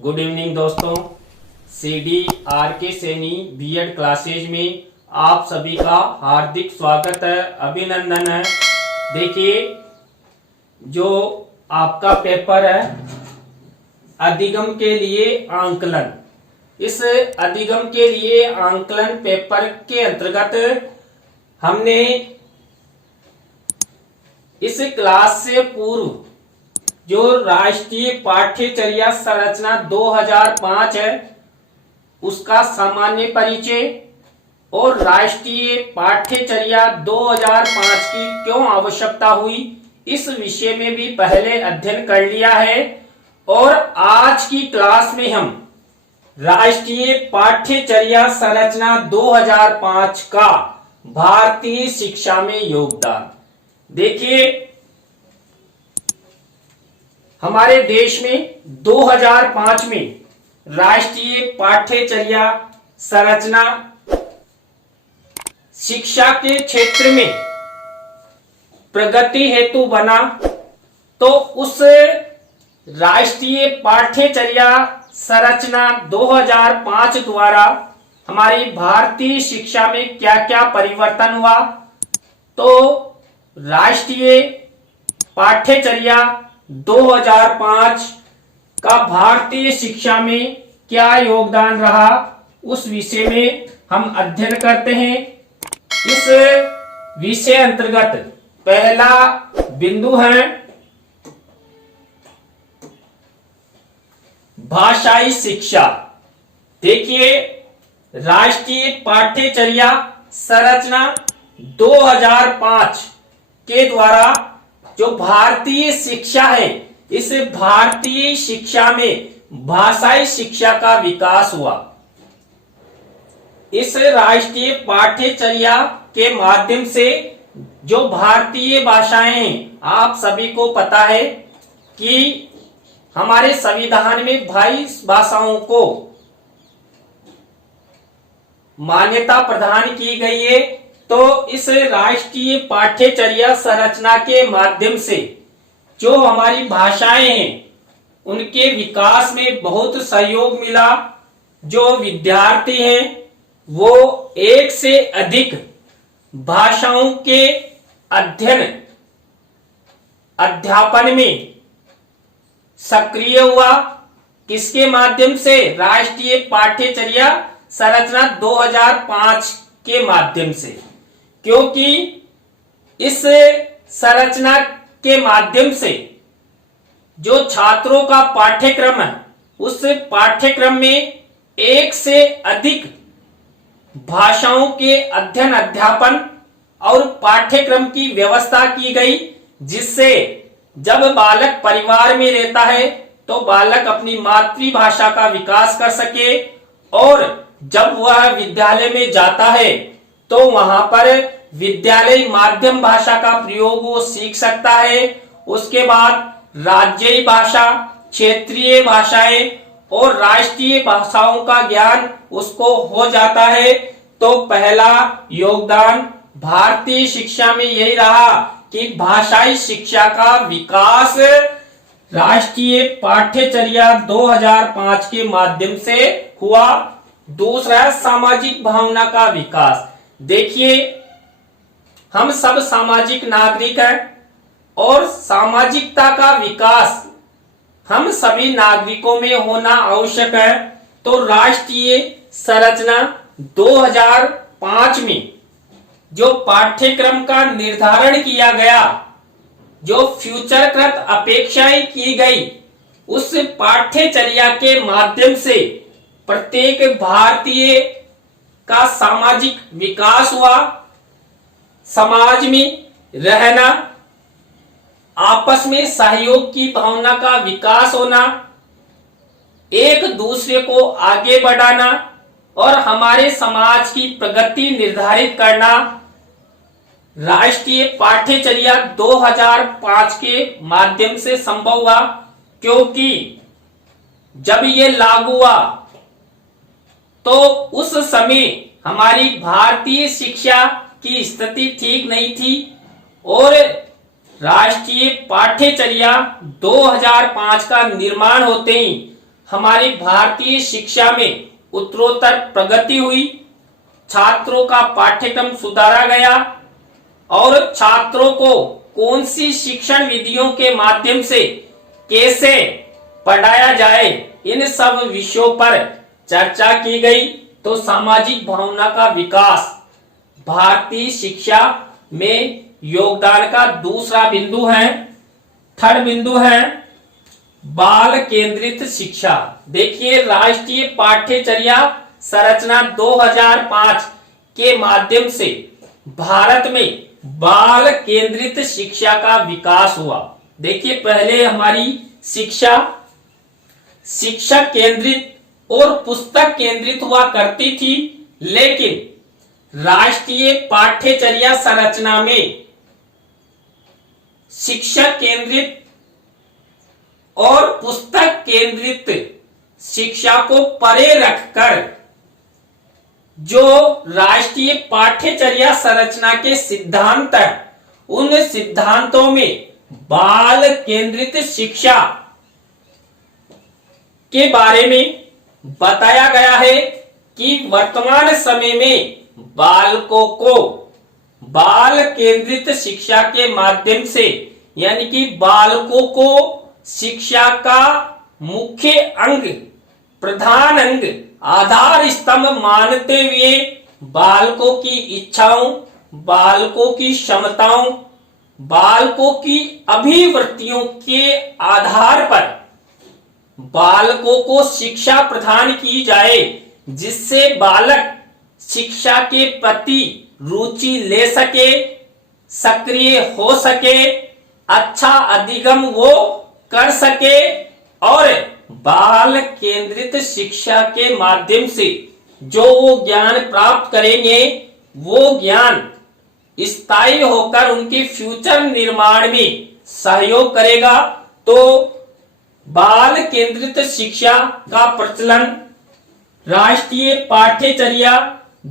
Good evening दोस्तों। CD are के Saini BEd classes में आप सभी का हार्दिक स्वागत है, अभिनंदन है। देखिए, जो आपका पेपर है अधिगम के लिए आंकलन, इस अधिगम के लिए आंकलन पेपर के अंतर्गत हमने इस क्लास से पूर्व जो राष्ट्रीय पाठ्यचर्या संरचना 2005 है उसका सामान्य परिचय और राष्ट्रीय पाठ्यचर्या 2005 की क्यों आवश्यकता हुई इस विषय में भी पहले अध्ययन कर लिया है। और आज की क्लास में हम राष्ट्रीय पाठ्यचर्या संरचना 2005 का भारतीय शिक्षा में योगदान। देखिए, हमारे देश में 2005 में राष्ट्रीय पाठ्यचर्या संरचना शिक्षा के क्षेत्र में प्रगति हेतु बना, तो उस राष्ट्रीय पाठ्यचर्या संरचना 2005 द्वारा हमारी भारतीय शिक्षा में क्या क्या परिवर्तन हुआ। तो राष्ट्रीय पाठ्यचर्या 2005 का भारतीय शिक्षा में क्या योगदान रहा उस विषय में हम अध्ययन करते हैं। इस विषय अंतर्गत पहला बिंदु है भाषाई शिक्षा। देखिए, राष्ट्रीय पाठ्यचर्या संरचना 2005 के द्वारा जो भारतीय शिक्षा है, इस भारतीय शिक्षा में भाषाई शिक्षा का विकास हुआ। इस राष्ट्रीय पाठ्यचर्या के माध्यम से जो भारतीय भाषाएं हैं, आप सभी को पता है कि हमारे संविधान में 22 भाषाओं को मान्यता प्रदान की गई है। तो इस राष्ट्रीय पाठ्यचर्या संरचना के माध्यम से जो हमारी भाषाएं हैं उनके विकास में बहुत सहयोग मिला। जो विद्यार्थी हैं वो एक से अधिक भाषाओं के अध्यापन में सक्रिय हुआ। किसके माध्यम से? राष्ट्रीय पाठ्यचर्या संरचना 2005 के माध्यम से। क्योंकि इस संरचना के माध्यम से जो छात्रों का पाठ्यक्रम है उस पाठ्यक्रम में एक से अधिक भाषाओं के अध्ययन अध्यापन और पाठ्यक्रम की व्यवस्था की गई, जिससे जब बालक परिवार में रहता है तो बालक अपनी मातृभाषा का विकास कर सके, और जब वह विद्यालय में जाता है तो वहां पर विद्यालय माध्यम भाषा का प्रयोग वो सीख सकता है। उसके बाद राज्यीय भाषा, क्षेत्रीय भाषाएं और राष्ट्रीय भाषाओं का ज्ञान उसको हो जाता है। तो पहला योगदान भारतीय शिक्षा में यही रहा कि भाषाई शिक्षा का विकास राष्ट्रीय पाठ्यचर्या 2005 के माध्यम से हुआ। दूसरा, सामाजिक भावना का विकास। देखिए, हम सब सामाजिक नागरिक हैं और सामाजिकता का विकास हम सभी नागरिकों में होना आवश्यक है। तो राष्ट्रीय संरचना 2005 में जो पाठ्यक्रम का निर्धारण किया गया, जो फ्यूचरकृत अपेक्षाएं की गई, उस पाठ्यचर्या के माध्यम से प्रत्येक भारतीय का सामाजिक विकास हुआ। समाज में रहना, आपस में सहयोग की भावना का विकास होना, एक दूसरे को आगे बढ़ाना और हमारे समाज की प्रगति निर्धारित करना राष्ट्रीय पाठ्यचर्या 2005 के माध्यम से संभव हुआ। क्योंकि जब ये लागू हुआ तो उस समय हमारी भारतीय शिक्षा की स्थिति ठीक नहीं थी, और राष्ट्रीय पाठ्यचर्या 2005 का निर्माण होते ही हमारी भारतीय शिक्षा में उत्तरोत्तर प्रगति हुई, छात्रों का पाठ्यक्रम सुधारा गया और छात्रों को कौन सी शिक्षण विधियों के माध्यम से कैसे पढ़ाया जाए, इन सब विषयों पर चर्चा की गई। तो सामाजिक भावना का विकास भारतीय शिक्षा में योगदान का दूसरा बिंदु है। थर्ड बिंदु है बाल केंद्रित शिक्षा। देखिए, राष्ट्रीय पाठ्यचर्या संरचना 2005 के माध्यम से भारत में बाल केंद्रित शिक्षा का विकास हुआ। देखिए, पहले हमारी शिक्षा शिक्षक केंद्रित और पुस्तक केंद्रित हुआ करती थी, लेकिन राष्ट्रीय पाठ्यचर्या संरचना में शिक्षक केंद्रित और पुस्तक केंद्रित शिक्षा को परे रखकर जो राष्ट्रीय पाठ्यचर्या संरचना के सिद्धांत है, उन सिद्धांतों में बाल केंद्रित शिक्षा के बारे में बताया गया है कि वर्तमान समय में बालकों को बाल केंद्रित शिक्षा के माध्यम से, यानी कि बालकों को शिक्षा का मुख्य अंग, प्रधान अंग, आधार स्तंभ मानते हुए बालकों की इच्छाओं, बालकों की क्षमताओं, बालकों की अभिवृत्तियों के आधार पर बालकों को शिक्षा प्रदान की जाए, जिससे बालक शिक्षा के प्रति रुचि ले सके, सक्रिय हो सके, अच्छा अधिगम वो कर सके और बाल केंद्रित शिक्षा के माध्यम से जो वो ज्ञान प्राप्त करेंगे, वो ज्ञान स्थायी होकर उनके फ्यूचर निर्माण में सहयोग करेगा। तो बाल केंद्रित शिक्षा का प्रचलन राष्ट्रीय पाठ्यचर्या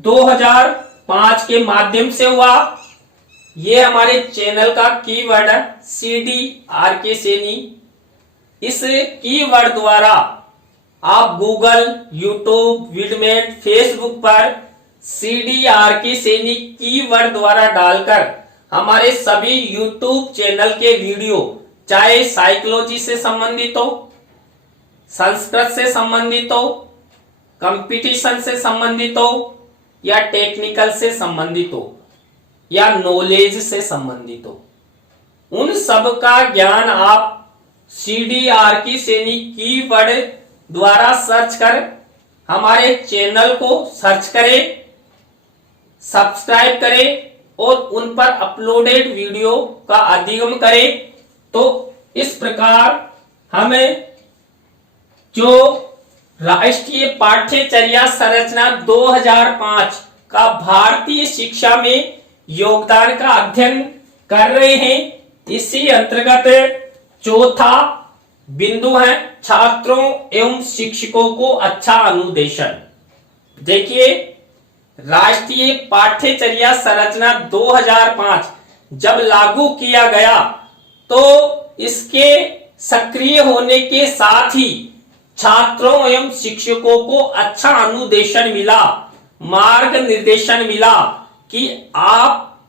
2005 के माध्यम से हुआ। ये हमारे चैनल का कीवर्ड है CDRK सैनी। इस कीवर्ड द्वारा आप गूगल, यूट्यूब, विडमेट, फेसबुक पर CDRK सैनी कीवर्ड द्वारा डालकर हमारे सभी यूट्यूब चैनल के वीडियो, चाहे साइकोलॉजी से संबंधित हो, संस्कृत से संबंधित हो, कंपटीशन से संबंधित हो, या टेक्निकल से संबंधित हो, या नॉलेज से संबंधित हो, उन सब का ज्ञान आप CDRK सैनी कीवर्ड द्वारा सर्च कर हमारे चैनल को सर्च करें, सब्सक्राइब करें और उन पर अपलोडेड वीडियो का अधिगम करें। तो इस प्रकार हमें जो राष्ट्रीय पाठ्यचर्या संरचना 2005 का भारतीय शिक्षा में योगदान का अध्ययन कर रहे हैं, इसी अंतर्गत चौथा बिंदु है छात्रों एवं शिक्षकों को अच्छा अनुदेशन। देखिए, राष्ट्रीय पाठ्यचर्या संरचना 2005 जब लागू किया गया तो इसके सक्रिय होने के साथ ही छात्रों एवं शिक्षकों को अच्छा अनुदेशन मिला, मार्ग निर्देशन मिला कि आप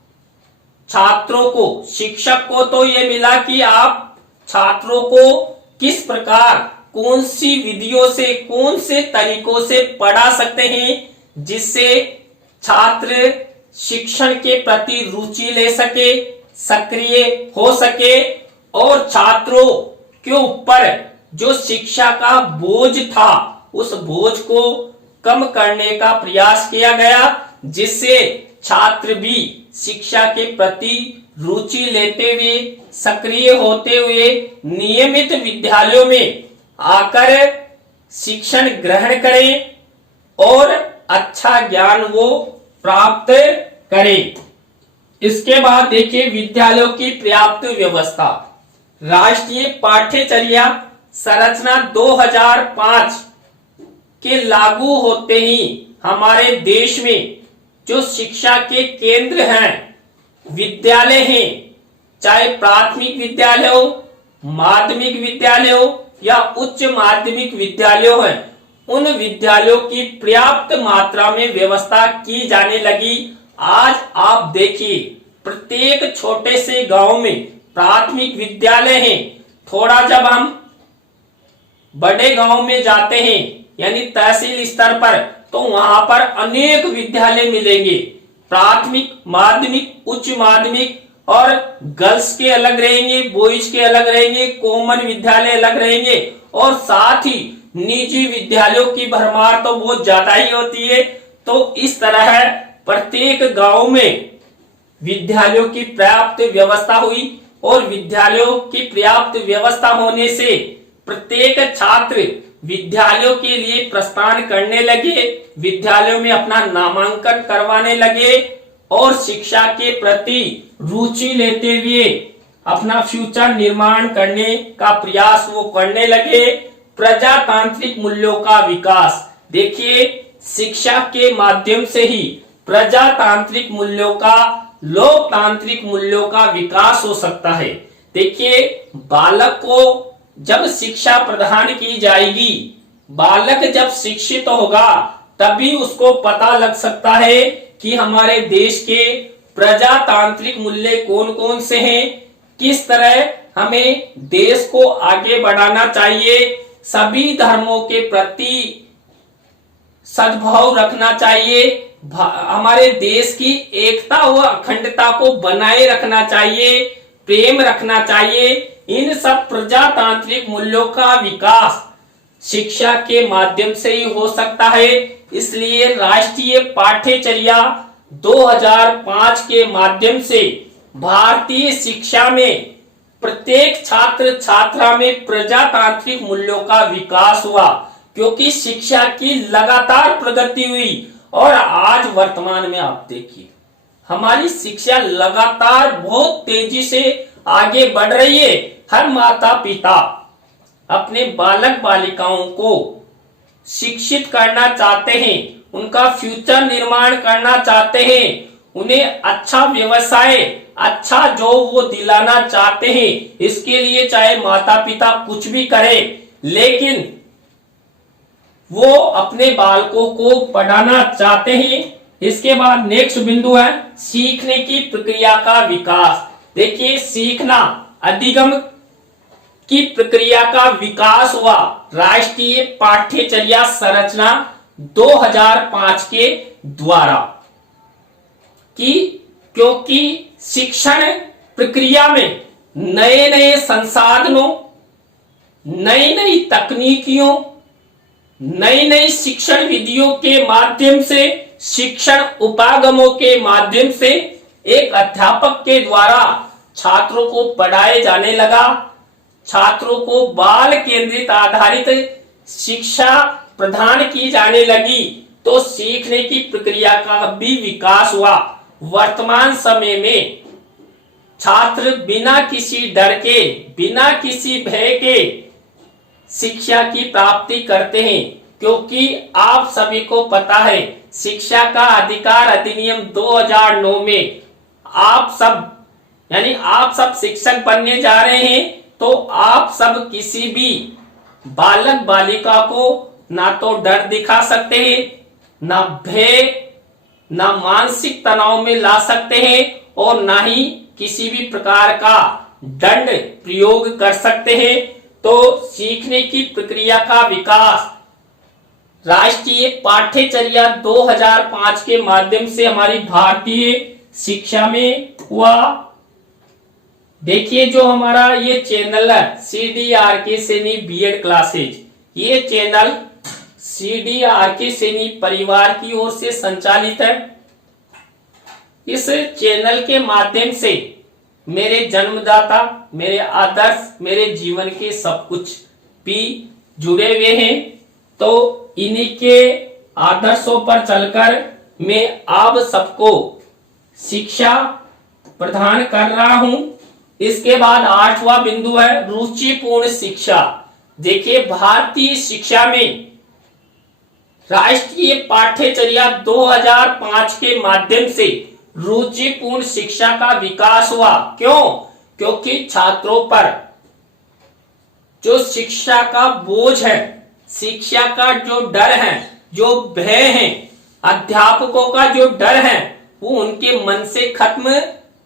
छात्रों को, शिक्षक को तो ये मिला कि आप छात्रों को किस प्रकार, कौन सी विधियों से, कौन से तरीकों से पढ़ा सकते हैं, जिससे छात्र शिक्षण के प्रति रुचि ले सके, सक्रिय हो सके और छात्रों के ऊपर जो शिक्षा का बोझ था, उस बोझ को कम करने का प्रयास किया गया, जिससे छात्र भी शिक्षा के प्रति रुचि लेते हुए, सक्रिय होते हुए नियमित विद्यालयों में आकर शिक्षण ग्रहण करें और अच्छा ज्ञान वो प्राप्त करें। इसके बाद देखिए, विद्यालयों की पर्याप्त व्यवस्था। राष्ट्रीय पाठ्यचर्या संरचना 2005 के लागू होते ही हमारे देश में जो शिक्षा के केंद्र हैं, विद्यालय हैं, चाहे प्राथमिक विद्यालय हो, माध्यमिक विद्यालय हो या उच्च माध्यमिक विद्यालयों हैं, उन विद्यालयों की पर्याप्त मात्रा में व्यवस्था की जाने लगी। आज आप देखिए प्रत्येक छोटे से गांव में प्राथमिक विद्यालय हैं। थोड़ा जब हम बड़े गांव में जाते हैं यानी तहसील स्तर पर, तो वहां पर अनेक विद्यालय मिलेंगे। प्राथमिक, माध्यमिक, उच्च माध्यमिक, और गर्ल्स के अलग रहेंगे, बॉयज के अलग रहेंगे, कॉमन विद्यालय अलग रहेंगे, और साथ ही निजी विद्यालयों की भरमार तो बहुत ज्यादा ही होती है। तो इस तरह प्रत्येक गांव में विद्यालयों की पर्याप्त व्यवस्था हुई, और विद्यालयों की पर्याप्त व्यवस्था होने से प्रत्येक छात्र विद्यालयों के लिए प्रस्थान करने लगे, विद्यालयों में अपना नामांकन करवाने लगे, और शिक्षा के प्रति रुचि लेते हुए अपना फ्यूचर निर्माण करने का प्रयास वो करने लगे। प्रजातांत्रिक मूल्यों का विकास, देखिए शिक्षा के माध्यम से ही प्रजातांत्रिक मूल्यों का, लोकतांत्रिक मूल्यों का विकास हो सकता है। देखिए बालक को जब शिक्षा प्रदान की जाएगी, बालक जब शिक्षित होगा तभी उसको पता लग सकता है कि हमारे देश के प्रजातांत्रिक मूल्य कौन कौन से हैं, किस तरह हमें देश को आगे बढ़ाना चाहिए, सभी धर्मों के प्रति सद्भाव रखना चाहिए, हमारे देश की एकता व अखंडता को बनाए रखना चाहिए, प्रेम रखना चाहिए। इन सब प्रजातांत्रिक मूल्यों का विकास शिक्षा के माध्यम से ही हो सकता है। इसलिए राष्ट्रीय पाठ्यचर्या 2005 के माध्यम से भारतीय शिक्षा में प्रत्येक छात्र छात्रा में प्रजातांत्रिक मूल्यों का विकास हुआ, क्योंकि शिक्षा की लगातार प्रगति हुई। और आज वर्तमान में आप देखिए हमारी शिक्षा लगातार बहुत तेजी से आगे बढ़ रही है। हर माता पिता अपने बालक बालिकाओं को शिक्षित करना चाहते हैं, उनका फ्यूचर निर्माण करना चाहते हैं, उन्हें अच्छा व्यवसाय, अच्छा जॉब वो दिलाना चाहते हैं। इसके लिए चाहे माता पिता कुछ भी करे, लेकिन वो अपने बालकों को पढ़ाना चाहते हैं। इसके बाद नेक्स्ट बिंदु है सीखने की प्रक्रिया का विकास। देखिए सीखना, अधिगम की प्रक्रिया का विकास हुआ राष्ट्रीय पाठ्यचर्या संरचना 2005 के द्वारा, क्योंकि शिक्षण प्रक्रिया में नए नए संसाधनों, नई नई तकनीकियों, नई नई शिक्षण विधियों के माध्यम से, शिक्षण उपागमों के माध्यम से एक अध्यापक के द्वारा छात्रों को पढ़ाए जाने लगा। छात्रों को बाल केंद्रित आधारित शिक्षा प्रदान की जाने लगी, तो सीखने की प्रक्रिया का भी विकास हुआ। वर्तमान समय में छात्र बिना किसी डर के, बिना किसी भय के शिक्षा की प्राप्ति करते हैं, क्योंकि आप सभी को पता है शिक्षा का अधिकार अधिनियम 2009 में आप सब यानी आप सब शिक्षक बनने जा रहे हैं, तो आप सब किसी भी बालक बालिका को ना तो डर दिखा सकते हैं, ना भय, ना मानसिक तनाव में ला सकते हैं, और ना ही किसी भी प्रकार का दंड प्रयोग कर सकते हैं। तो सीखने की प्रक्रिया का विकास राष्ट्रीय पाठ्यचर्या 2005 के माध्यम से हमारी भारतीय शिक्षा में हुआ। देखिए जो हमारा ये चैनल है CDRK सैनी बीएड क्लासेज, ये चैनल CDRK सैनी परिवार की ओर से संचालित है। इस चैनल के माध्यम से मेरे जन्मदाता, मेरे आदर्श, मेरे जीवन के सब कुछ भी जुड़े हुए हैं। तो इन्हीं के आदर्शों पर चलकर मैं आप सबको शिक्षा प्रदान कर रहा हूं। इसके बाद 8वां बिंदु है रुचिपूर्ण शिक्षा। देखिए भारतीय शिक्षा में राष्ट्रीय पाठ्यचर्या 2005 के माध्यम से रुचिपूर्ण शिक्षा का विकास हुआ। क्यों? क्योंकि छात्रों पर जो शिक्षा का बोझ है, शिक्षा का जो डर है, जो भय है, अध्यापकों का जो डर है, वो उनके मन से खत्म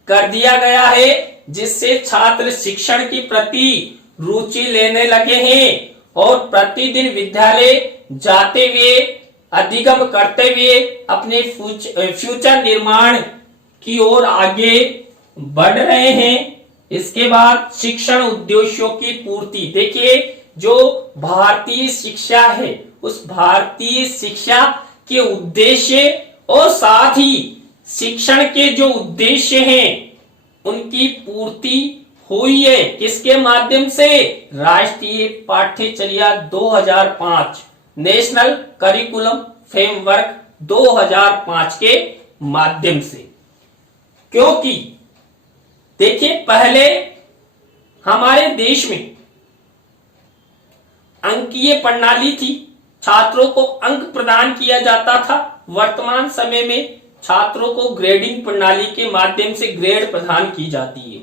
कर दिया गया है, जिससे छात्र शिक्षण के प्रति रुचि लेने लगे हैं और प्रतिदिन विद्यालय जाते हुए, अधिगम करते हुए अपने फ्यूचर निर्माण की ओर आगे बढ़ रहे हैं। इसके बाद शिक्षण उद्देश्यों की पूर्ति। देखिए, जो भारतीय शिक्षा है, उस भारतीय शिक्षा के उद्देश्य और साथ ही शिक्षण के जो उद्देश्य हैं उनकी पूर्ति हुई है। किसके माध्यम से? राष्ट्रीय पाठ्यचर्या 2005, नेशनल करिकुलम फ्रेमवर्क 2005 के माध्यम से। क्योंकि देखिए, पहले हमारे देश में अंकीय प्रणाली थी, छात्रों को अंक प्रदान किया जाता था। वर्तमान समय में छात्रों को ग्रेडिंग प्रणाली के माध्यम से ग्रेड प्रदान की जाती है।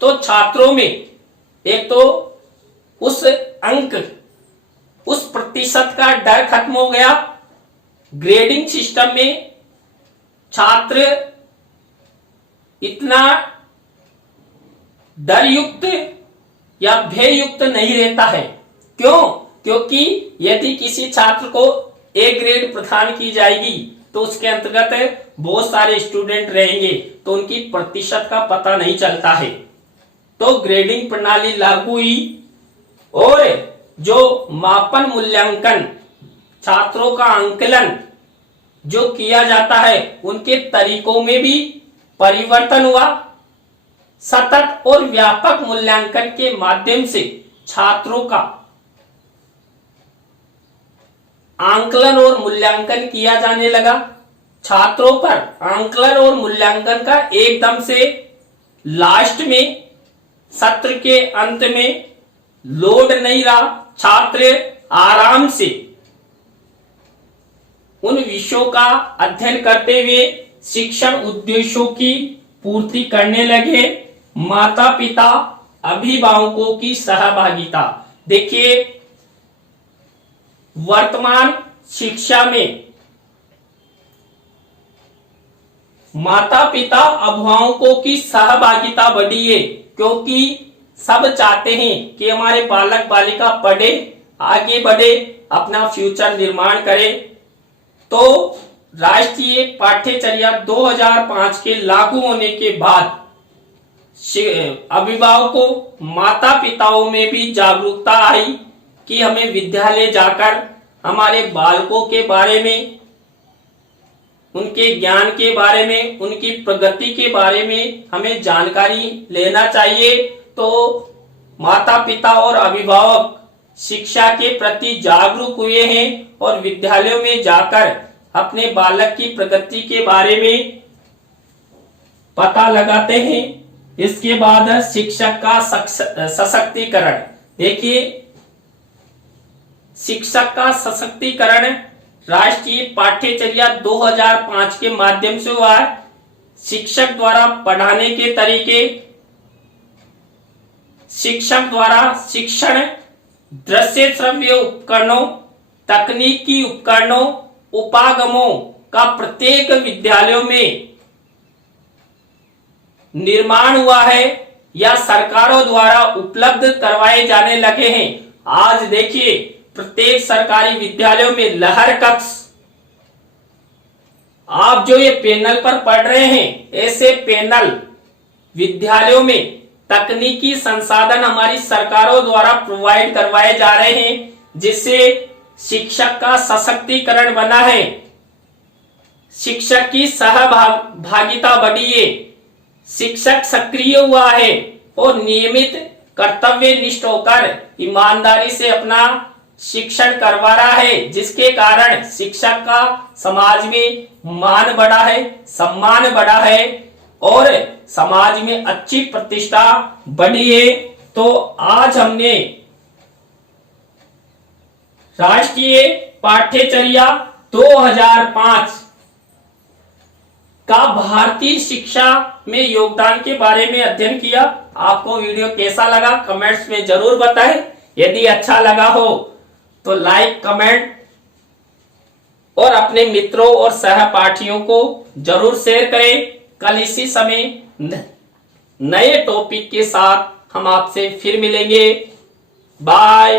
तो छात्रों में एक तो उस अंक, उस प्रतिशत का डर खत्म हो गया। ग्रेडिंग सिस्टम में छात्र इतना डर युक्त या भय युक्त नहीं रहता है। क्यों? क्योंकि यदि किसी छात्र को ए ग्रेड प्रदान की जाएगी तो उसके अंतर्गत बहुत सारे स्टूडेंट रहेंगे, तो उनकी प्रतिशत का पता नहीं चलता है। तो ग्रेडिंग प्रणाली लागू हुई और जो मापन मूल्यांकन, छात्रों का आंकलन जो किया जाता है, उनके तरीकों में भी परिवर्तन हुआ। सतत और व्यापक मूल्यांकन के माध्यम से छात्रों का आंकलन और मूल्यांकन किया जाने लगा। छात्रों पर आंकलन और मूल्यांकन का एकदम से लास्ट में, सत्र के अंत में लोड नहीं रहा। छात्र आराम से उन विषयों का अध्ययन करते हुए शिक्षण उद्देश्यों की पूर्ति करने लगे। माता पिता, अभिभावकों की सहभागिता। देखिए, वर्तमान शिक्षा में माता पिता, अभिभावकों की सहभागिता बढ़ी है, क्योंकि सब चाहते हैं कि हमारे बालक बालिका पढ़े, आगे बढ़े, अपना फ्यूचर निर्माण करे। तो राष्ट्रीय पाठ्यचर्या 2005 के लागू होने के बाद अभिभावकों, माता पिताओं में भी जागरूकता आई कि हमें विद्यालय जाकर हमारे बालकों के बारे में, उनके ज्ञान के बारे में, उनकी प्रगति के बारे में हमें जानकारी लेना चाहिए। तो माता पिता और अभिभावक शिक्षा के प्रति जागरूक हुए हैं और विद्यालयों में जाकर अपने बालक की प्रगति के बारे में पता लगाते हैं। इसके बाद शिक्षक का सशक्तिकरण। देखिए, शिक्षक का सशक्तिकरण राष्ट्रीय पाठ्यचर्या 2005 के माध्यम से हुआ है। शिक्षक द्वारा पढ़ाने के तरीके, शिक्षक द्वारा शिक्षण, दृश्य श्रव्य उपकरणों, तकनीकी उपकरणों, उपागमों का प्रत्येक विद्यालयों में निर्माण हुआ है या सरकारों द्वारा उपलब्ध करवाए जाने लगे हैं। आज देखिए, प्रत्येक सरकारी विद्यालयों में लहर कक्ष, आप जो ये पैनल पर पढ़ रहे हैं, ऐसे पैनल विद्यालयों में तकनीकी संसाधन हमारी सरकारों द्वारा प्रोवाइड करवाए जा रहे हैं, जिससे शिक्षक का सशक्तिकरण बना है। शिक्षक की सहभागिता बढ़ी है, शिक्षक सक्रिय हुआ है और नियमित कर्तव्यनिष्ठ होकर ईमानदारी से अपना शिक्षण करवा रहा है, जिसके कारण शिक्षक का समाज में मान बढ़ा है, सम्मान बढ़ा है और समाज में अच्छी प्रतिष्ठा बढ़ी है। तो आज हमने राष्ट्रीय पाठ्यचर्या 2005 का भारतीय शिक्षा में योगदान के बारे में अध्ययन किया। आपको वीडियो कैसा लगा कमेंट्स में जरूर बताएं। यदि अच्छा लगा हो तो लाइक, कमेंट और अपने मित्रों और सहपाठियों को जरूर शेयर करें। कल इसी समय नए टॉपिक के साथ हम आपसे फिर मिलेंगे। बाय।